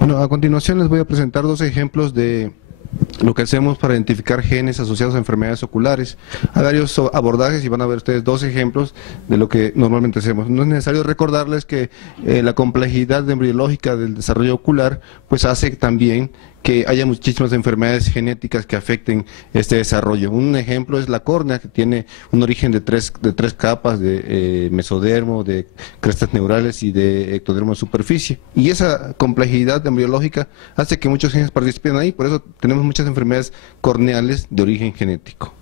Bueno, a continuación les voy a presentar dos ejemplos de lo que hacemos para identificar genes asociados a enfermedades oculares. Hay varios abordajes y van a ver ustedes dos ejemplos de lo que normalmente hacemos. No es necesario recordarles que la complejidad embriológica del desarrollo ocular pues hace también que haya muchísimas enfermedades genéticas que afecten este desarrollo. Un ejemplo es la córnea, que tiene un origen de tres capas de mesodermo, de crestas neurales y de ectodermo de superficie. Y esa complejidad embriológica hace que muchos genes participen ahí, por eso tenemos muchas enfermedades corneales de origen genético.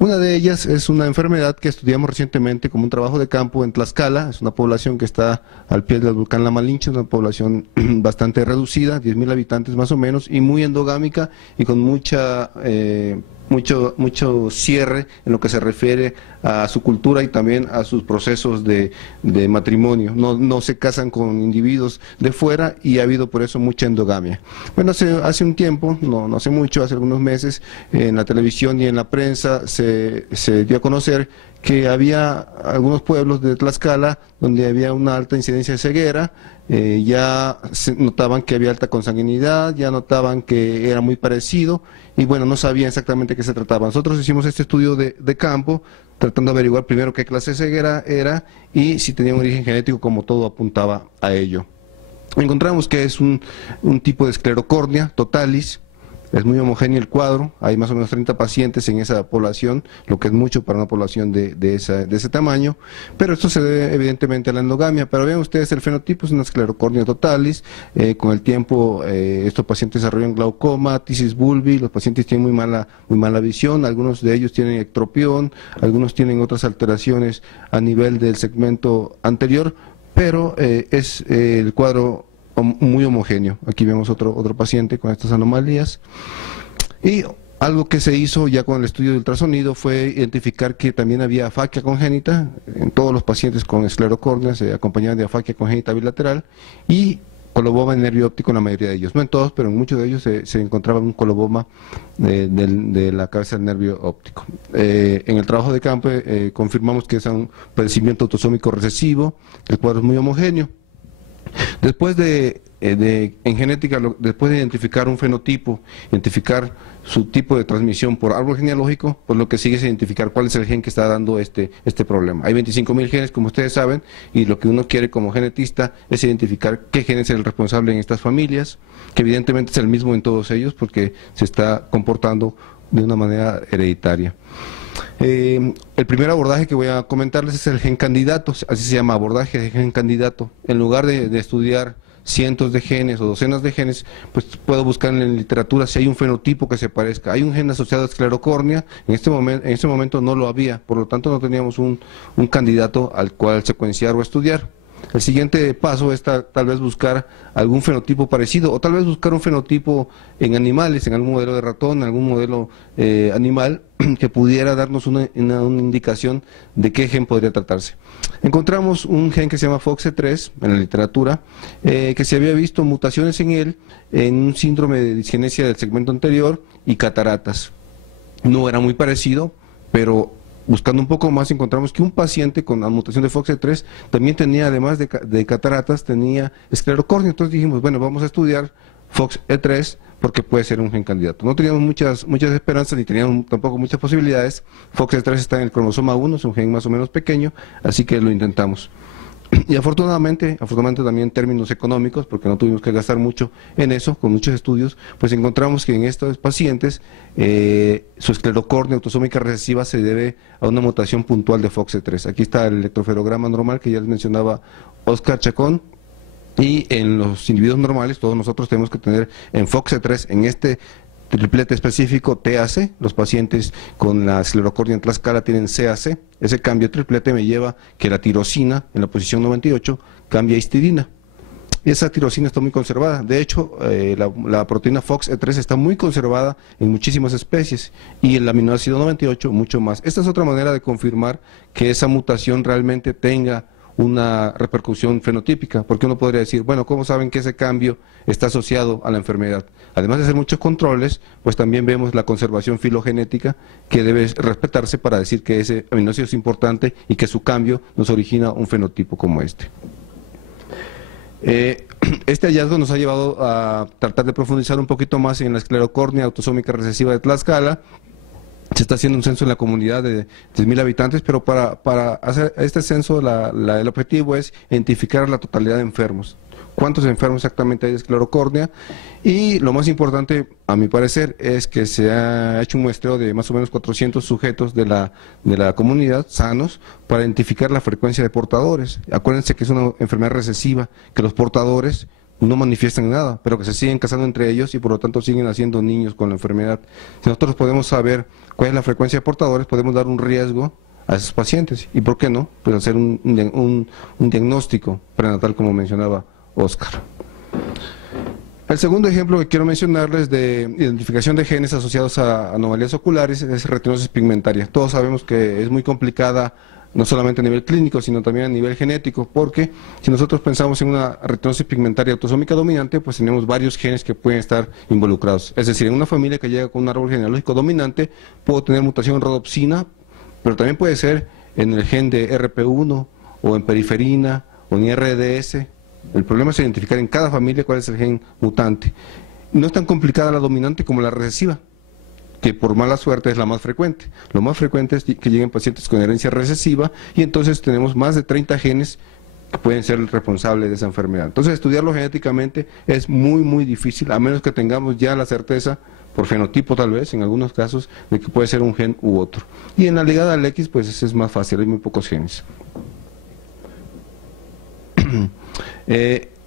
Una de ellas es una enfermedad que estudiamos recientemente como un trabajo de campo en Tlaxcala. Es una población que está al pie del volcán La Malinche, una población bastante reducida, 10.000 habitantes más o menos, y muy endogámica y con mucho cierre en lo que se refiere a su cultura y también a sus procesos de matrimonio. No se casan con individuos de fuera y ha habido por eso mucha endogamia. Bueno, hace un tiempo, no hace mucho, hace algunos meses, en la televisión y en la prensa se dio a conocer que había algunos pueblos de Tlaxcala donde había una alta incidencia de ceguera. Ya se notaban que había alta consanguinidad, ya notaban que era muy parecido y bueno, no sabían exactamente qué se trataba. Nosotros hicimos este estudio de campo tratando de averiguar primero qué clase de ceguera era y si tenía un origen genético, como todo apuntaba a ello. Encontramos que es un tipo de esclerocórnea totalis. Es muy homogéneo el cuadro, hay más o menos 30 pacientes en esa población, lo que es mucho para una población de ese tamaño, pero esto se debe evidentemente a la endogamia. Pero vean ustedes, el fenotipo es una esclerocórnea totalis. Con el tiempo estos pacientes desarrollan glaucoma, tisis bulbi, los pacientes tienen muy mala visión, algunos de ellos tienen ectropión, algunos tienen otras alteraciones a nivel del segmento anterior, pero es el cuadro muy homogéneo. Aquí vemos otro paciente con estas anomalías. Y algo que se hizo ya con el estudio de ultrasonido fue identificar que también había afaquia congénita. En todos los pacientes con esclerocórnea se acompañaban de afaquia congénita bilateral y coloboma en nervio óptico en la mayoría de ellos. No en todos, pero en muchos de ellos se encontraba un coloboma de la cabeza del nervio óptico. En el trabajo de campo confirmamos que es un padecimiento autosómico recesivo. El cuadro es muy homogéneo. Después en genética, después de identificar un fenotipo, identificar su tipo de transmisión por árbol genealógico, pues lo que sigue es identificar cuál es el gen que está dando este problema. Hay 25.000 genes, como ustedes saben, y lo que uno quiere como genetista es identificar qué gen es el responsable en estas familias, que evidentemente es el mismo en todos ellos porque se está comportando de una manera hereditaria. El primer abordaje que voy a comentarles es el gen candidato, así se llama, abordaje de gen candidato. En lugar de estudiar cientos de genes o docenas de genes, pues puedo buscar en la literatura si hay un fenotipo que se parezca. Hay un gen asociado a esclerocórnea, en este momento no lo había, por lo tanto no teníamos un candidato al cual secuenciar o estudiar. El siguiente paso es tal vez buscar algún fenotipo parecido, o tal vez buscar un fenotipo en animales, en algún modelo de ratón, en algún modelo animal, que pudiera darnos una indicación de qué gen podría tratarse. Encontramos un gen que se llama FOXC3 en la literatura, que se había visto mutaciones en él, en un síndrome de disgenesia del segmento anterior y cataratas. No era muy parecido, pero buscando un poco más encontramos que un paciente con la mutación de FOXC3 también tenía, además de cataratas, tenía esclerocórnea. Entonces dijimos, bueno, vamos a estudiar FOXC3 porque puede ser un gen candidato. No teníamos muchas esperanzas ni teníamos tampoco muchas posibilidades. FOXC3 está en el cromosoma 1, es un gen más o menos pequeño, así que lo intentamos. Y afortunadamente también en términos económicos, porque no tuvimos que gastar mucho en eso, con muchos estudios, pues encontramos que en estos pacientes su esclerocórnea autosómica recesiva se debe a una mutación puntual de FOXC3. Aquí está el electroferograma normal que ya les mencionaba Oscar Chacón, y en los individuos normales todos nosotros tenemos que tener en FOXC3, en este triplete específico, TAC. Los pacientes con la esclerocórnea en Tlaxcala tienen CAC. Ese cambio triplete me lleva que la tirosina en la posición 98 cambia a histidina. Y esa tirosina está muy conservada. De hecho, la proteína FOXC3 está muy conservada en muchísimas especies y el aminoácido 98 mucho más. Esta es otra manera de confirmar que esa mutación realmente tenga una repercusión fenotípica, porque uno podría decir, bueno, ¿cómo saben que ese cambio está asociado a la enfermedad? Además de hacer muchos controles, pues también vemos la conservación filogenética que debe respetarse para decir que ese aminoácido es importante y que su cambio nos origina un fenotipo como este. Este hallazgo nos ha llevado a tratar de profundizar un poquito más en la esclerocórnea autosómica recesiva de Tlaxcala. Se está haciendo un censo en la comunidad de 10.000 habitantes, pero para hacer este censo el objetivo es identificar la totalidad de enfermos. Cuántos enfermos exactamente hay de esclerocórnea, y lo más importante, a mi parecer, es que se ha hecho un muestreo de más o menos 400 sujetos de la comunidad, sanos, para identificar la frecuencia de portadores. Acuérdense que es una enfermedad recesiva, que los portadores no manifiestan nada, pero que se siguen casando entre ellos y por lo tanto siguen haciendo niños con la enfermedad. Si nosotros podemos saber cuál es la frecuencia de portadores, podemos dar un riesgo a esos pacientes. ¿Y por qué no? Pues hacer un diagnóstico prenatal, como mencionaba Oscar. El segundo ejemplo que quiero mencionarles de identificación de genes asociados a anomalías oculares es retinosis pigmentaria. Todos sabemos que es muy complicada, no solamente a nivel clínico, sino también a nivel genético, porque si nosotros pensamos en una retinosis pigmentaria autosómica dominante, pues tenemos varios genes que pueden estar involucrados. Es decir, en una familia que llega con un árbol genealógico dominante, puedo tener mutación en rodopsina, pero también puede ser en el gen de RP1, o en periferina, o en RDS. El problema es identificar en cada familia cuál es el gen mutante. No es tan complicada la dominante como la recesiva, que por mala suerte es la más frecuente. Lo más frecuente es que lleguen pacientes con herencia recesiva, y entonces tenemos más de 30 genes que pueden ser el responsable de esa enfermedad. Entonces estudiarlo genéticamente es muy difícil, a menos que tengamos ya la certeza, por fenotipo tal vez, en algunos casos, de que puede ser un gen u otro. Y en la ligada al X, pues es más fácil, hay muy pocos genes.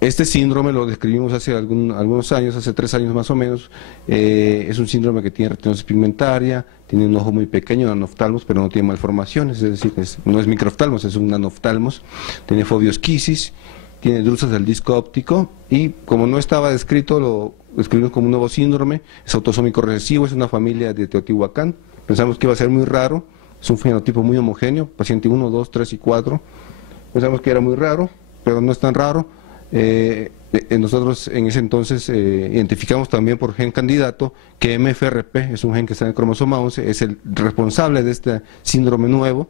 Este síndrome lo describimos hace algunos años, hace 3 años más o menos. Es un síndrome que tiene retinosis pigmentaria, tiene un ojo muy pequeño, nanoftalmos, pero no tiene malformaciones, es decir, no es microftalmos, es un nanoftalmos. Tiene fobiosquisis, tiene drusas del disco óptico, y como no estaba descrito, lo describimos como un nuevo síndrome. Es autosómico recesivo, es una familia de Teotihuacán. Pensamos que iba a ser muy raro, es un fenotipo muy homogéneo, paciente 1, 2, 3 y 4. Pensamos que era muy raro, pero no es tan raro. Nosotros en ese entonces identificamos también por gen candidato que MFRP es un gen que está en el cromosoma 11, es el responsable de este síndrome nuevo,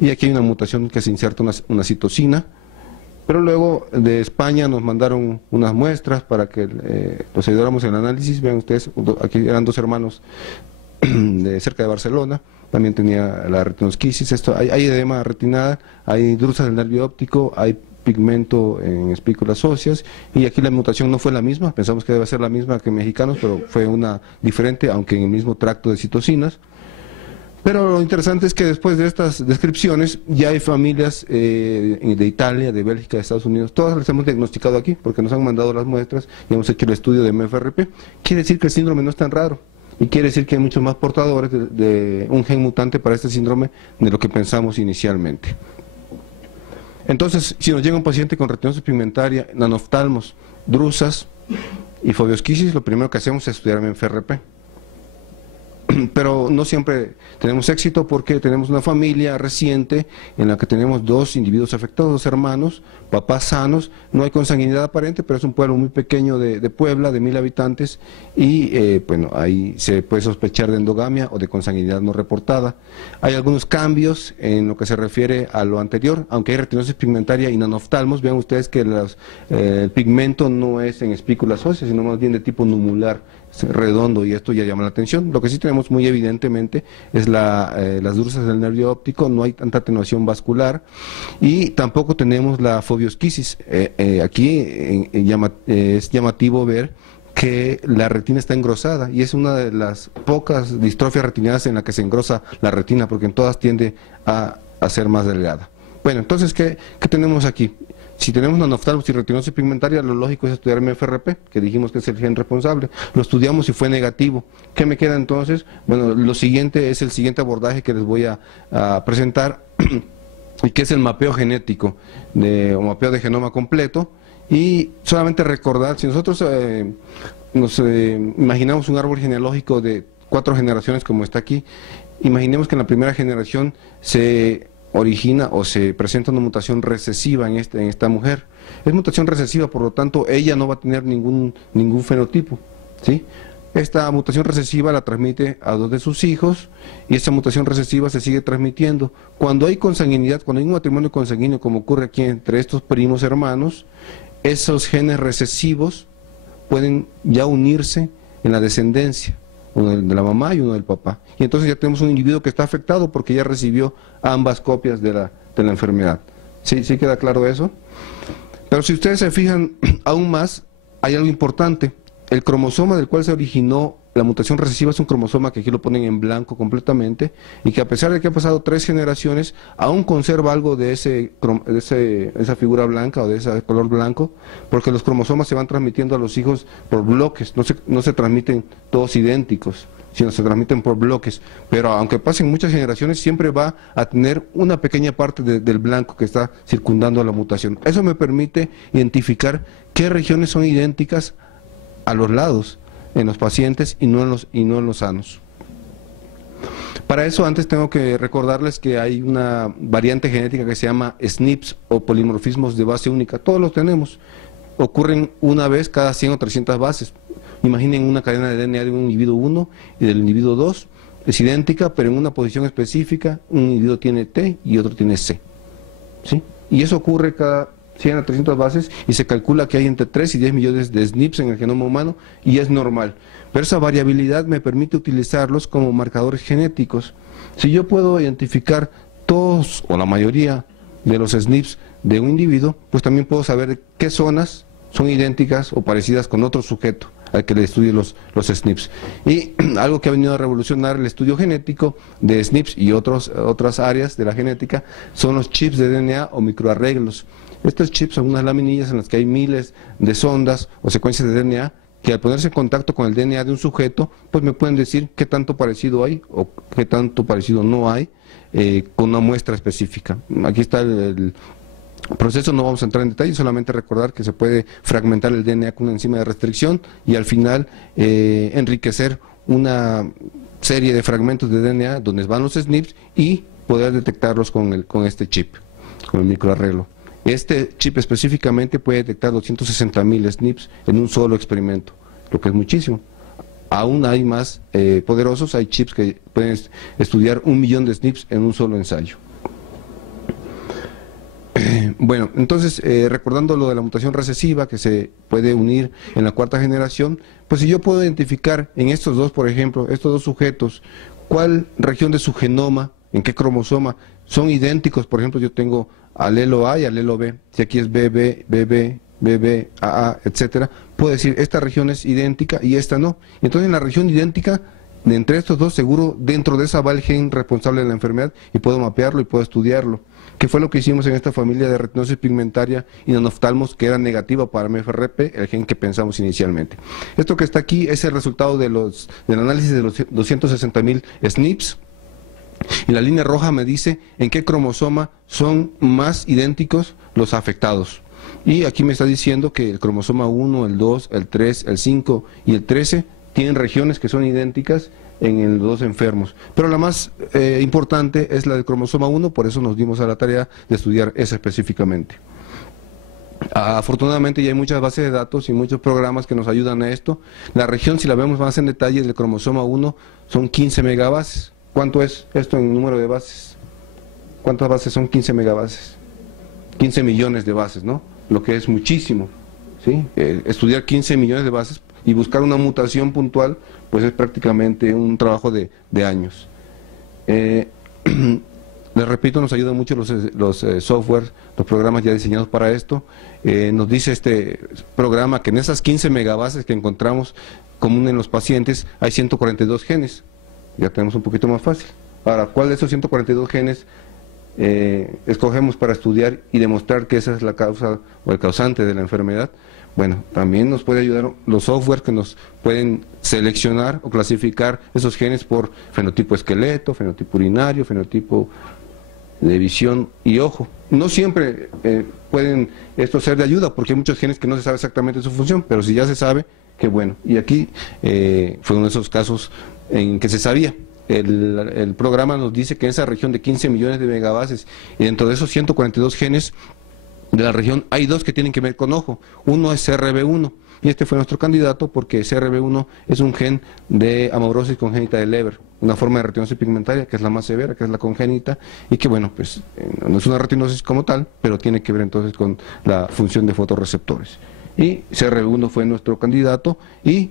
y aquí hay una mutación que se inserta una citosina. Pero luego de España nos mandaron unas muestras para que los ayudáramos en el análisis. Vean ustedes, aquí eran 2 hermanos de cerca de Barcelona, también tenía la retinosquisis. Hay edema retinal, hay drusas del nervio óptico, hay pigmento en espículas óseas, y aquí la mutación no fue la misma. Pensamos que debe ser la misma que en mexicanos, pero fue una diferente, aunque en el mismo tracto de citocinas. Pero lo interesante es que después de estas descripciones ya hay familias de Italia, de Bélgica, de Estados Unidos, todas las hemos diagnosticado aquí porque nos han mandado las muestras y hemos hecho el estudio de MFRP. Quiere decir que el síndrome no es tan raro, y quiere decir que hay muchos más portadores de un gen mutante para este síndrome de lo que pensamos inicialmente. Entonces, si nos llega un paciente con retinosis pigmentaria, nanoftalmos, drusas y fobiosquisis, lo primero que hacemos es estudiar MFRP. Pero no siempre tenemos éxito, porque tenemos una familia reciente en la que tenemos 2 individuos afectados, 2 hermanos, papás sanos, no hay consanguinidad aparente, pero es un pueblo muy pequeño de Puebla, de 1000 habitantes, y bueno, ahí se puede sospechar de endogamia o de consanguinidad no reportada. Hay algunos cambios en lo que se refiere a lo anterior, aunque hay retinosis pigmentaria y nanoftalmos. Vean ustedes que el pigmento no es en espículas óseas, sino más bien de tipo numular, redondo, y esto ya llama la atención. Lo que sí tenemos muy evidentemente es las drusas del nervio óptico, no hay tanta atenuación vascular, y tampoco tenemos la fobiosquisis. Aquí es llamativo ver que la retina está engrosada, y es una de las pocas distrofias retinianas en la que se engrosa la retina, porque en todas tiende a ser más delgada. Bueno, entonces, ¿qué tenemos aquí? Si tenemos nanoftalmos y retinosis pigmentaria, lo lógico es estudiar MFRP, que dijimos que es el gen responsable. Lo estudiamos y fue negativo. ¿Qué me queda entonces? Bueno, lo siguiente es el siguiente abordaje que les voy a presentar, y que es el mapeo genético, o mapeo de genoma completo. Y solamente recordar, si nosotros nos imaginamos un árbol genealógico de 4 generaciones como está aquí, imaginemos que en la primera generación se origina o se presenta una mutación recesiva en esta mujer. Es mutación recesiva, por lo tanto ella no va a tener ningún fenotipo, ¿sí? Esta mutación recesiva la transmite a 2 de sus hijos, y esta mutación recesiva se sigue transmitiendo. Cuando hay consanguinidad, cuando hay un matrimonio consanguíneo, como ocurre aquí entre estos primos hermanos, esos genes recesivos pueden ya unirse en la descendencia, uno de la mamá y uno del papá. Y entonces ya tenemos un individuo que está afectado porque ya recibió ambas copias de la enfermedad. ¿Sí queda claro eso? Pero si ustedes se fijan aún más, hay algo importante. El cromosoma del cual se originó la mutación recesiva es un cromosoma que aquí lo ponen en blanco completamente y que a pesar de que ha pasado 3 generaciones, aún conserva algo de esa figura blanca o de ese color blanco, porque los cromosomas se van transmitiendo a los hijos por bloques, no se transmiten todos idénticos, sino se transmiten por bloques, pero aunque pasen muchas generaciones, siempre va a tener una pequeña parte del blanco que está circundando a la mutación. Eso me permite identificar qué regiones son idénticas a los lados en los pacientes y no en los sanos. Para eso antes tengo que recordarles que hay una variante genética que se llama SNPs o polimorfismos de base única. Todos los tenemos. Ocurren una vez cada 100 o 300 bases. Imaginen una cadena de DNA de un individuo 1 y del individuo 2. Es idéntica, pero en una posición específica, un individuo tiene T y otro tiene C. ¿Sí? Y eso ocurre cada 100 a 300 bases y se calcula que hay entre 3 y 10 millones de SNPs en el genoma humano y es normal. Pero esa variabilidad me permite utilizarlos como marcadores genéticos. Si yo puedo identificar todos o la mayoría de los SNPs de un individuo, pues también puedo saber qué zonas son idénticas o parecidas con otro sujeto al que le estudie los SNPs. Y algo que ha venido a revolucionar el estudio genético de SNPs y otras áreas de la genética son los chips de DNA o microarreglos. Estos chips son unas laminillas en las que hay miles de sondas o secuencias de DNA que al ponerse en contacto con el DNA de un sujeto, pues me pueden decir qué tanto parecido hay o qué tanto parecido no hay con una muestra específica. Aquí está el proceso, no vamos a entrar en detalle, solamente recordar que se puede fragmentar el DNA con una enzima de restricción y al final enriquecer una serie de fragmentos de DNA donde van los SNPs y poder detectarlos con este chip, con el microarreglo. Este chip específicamente puede detectar 260.000 SNPs en un solo experimento, lo que es muchísimo. Aún hay más poderosos, hay chips que pueden estudiar 1 millón de SNPs en un solo ensayo. Bueno, entonces, recordando lo de la mutación recesiva que se puede unir en la 4ª generación, pues si yo puedo identificar en estos dos, por ejemplo, estos dos sujetos, cuál región de su genoma, en qué cromosoma, son idénticos, por ejemplo, yo tengo alelo A y alelo B, si aquí es BB, BB, BB, AA, etcétera, puedo decir, esta región es idéntica y esta no. Entonces, en la región idéntica, entre estos dos, seguro, dentro de esa va el gen responsable de la enfermedad y puedo mapearlo y puedo estudiarlo. Que fue lo que hicimos en esta familia de retinosis pigmentaria y nanoftalmos que era negativa para MFRP, el gen que pensamos inicialmente. Esto que está aquí es el resultado del análisis de los 260.000 SNPs. Y la línea roja me dice en qué cromosoma son más idénticos los afectados. Y aquí me está diciendo que el cromosoma 1, el 2, el 3, el 5 y el 13 tienen regiones que son idénticas en los dos enfermos. Pero la más importante es la del cromosoma 1, por eso nos dimos a la tarea de estudiar esa específicamente. Afortunadamente ya hay muchas bases de datos y muchos programas que nos ayudan a esto. La región, si la vemos más en detalle, del cromosoma 1 son 15 megabases. ¿Cuánto es esto en número de bases? ¿Cuántas bases son 15 megabases? 15 millones de bases, ¿no? Lo que es muchísimo, ¿sí? Estudiar 15 millones de bases y buscar una mutación puntual, pues es prácticamente un trabajo de años. Les repito, nos ayudan mucho los software, los programas ya diseñados para esto. Nos dice este programa que en esas 15 megabases que encontramos común en los pacientes hay 142 genes. Ya tenemos un poquito más fácil. Ahora, ¿cuál de esos 142 genes escogemos para estudiar y demostrar que esa es la causa o el causante de la enfermedad? Bueno, también nos puede ayudar los software que nos pueden seleccionar o clasificar esos genes por fenotipo esqueleto, fenotipo urinario, fenotipo de visión y ojo. No siempre pueden estos ser de ayuda porque hay muchos genes que no se sabe exactamente su función, pero si ya se sabe, qué bueno. Y aquí fue uno de esos casos en que se sabía. El programa nos dice que en esa región de 15 millones de megabases y dentro de esos 142 genes de la región, hay dos que tienen que ver con ojo. Uno es CRB1, y este fue nuestro candidato porque CRB1 es un gen de amaurosis congénita de Leber, una forma de retinosis pigmentaria que es la más severa, que es la congénita, y que bueno, pues no es una retinosis como tal, pero tiene que ver entonces con la función de fotorreceptores. Y CRB1 fue nuestro candidato y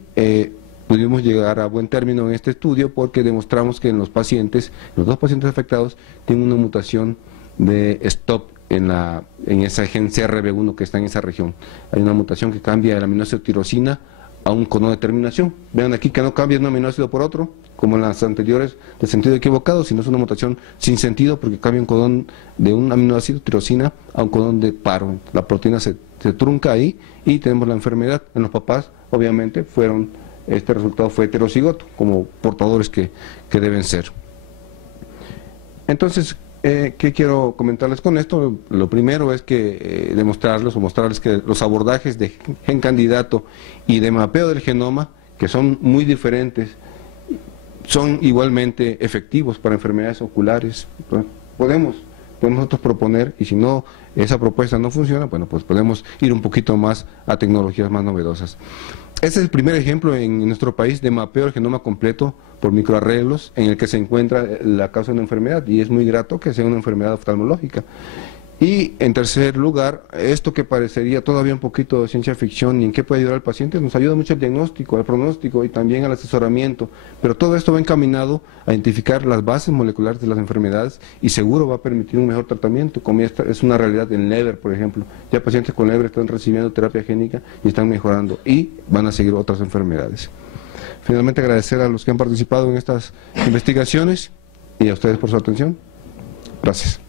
pudimos llegar a buen término en este estudio porque demostramos que en los pacientes, los dos pacientes afectados, tienen una mutación de STOP en ese gen CRB1 que está en esa región. Hay una mutación que cambia el aminoácido tirosina a un codón de terminación. Vean aquí que no cambia un aminoácido por otro, como en las anteriores de sentido equivocado, sino es una mutación sin sentido porque cambia un codón de un aminoácido tirosina a un codón de paro. La proteína se trunca ahí y tenemos la enfermedad. En los papás, obviamente, este resultado fue heterocigoto, como portadores que deben ser. Entonces, ¿qué quiero comentarles con esto? Lo primero es que mostrarles que los abordajes de gen candidato y de mapeo del genoma, que son muy diferentes, son igualmente efectivos para enfermedades oculares. Podemos nosotros proponer, y si no, esa propuesta no funciona, bueno, pues podemos ir un poquito más a tecnologías más novedosas. Este es el primer ejemplo en nuestro país de mapeo del genoma completo por microarreglos en el que se encuentra la causa de una enfermedad, y es muy grato que sea una enfermedad oftalmológica. Y en tercer lugar, esto que parecería todavía un poquito de ciencia ficción y en qué puede ayudar al paciente, nos ayuda mucho al diagnóstico, al pronóstico y también al asesoramiento, pero todo esto va encaminado a identificar las bases moleculares de las enfermedades y seguro va a permitir un mejor tratamiento, como esta es una realidad en Leber, por ejemplo. Ya pacientes con Leber están recibiendo terapia génica y están mejorando y van a seguir otras enfermedades. Finalmente, agradecer a los que han participado en estas investigaciones y a ustedes por su atención. Gracias.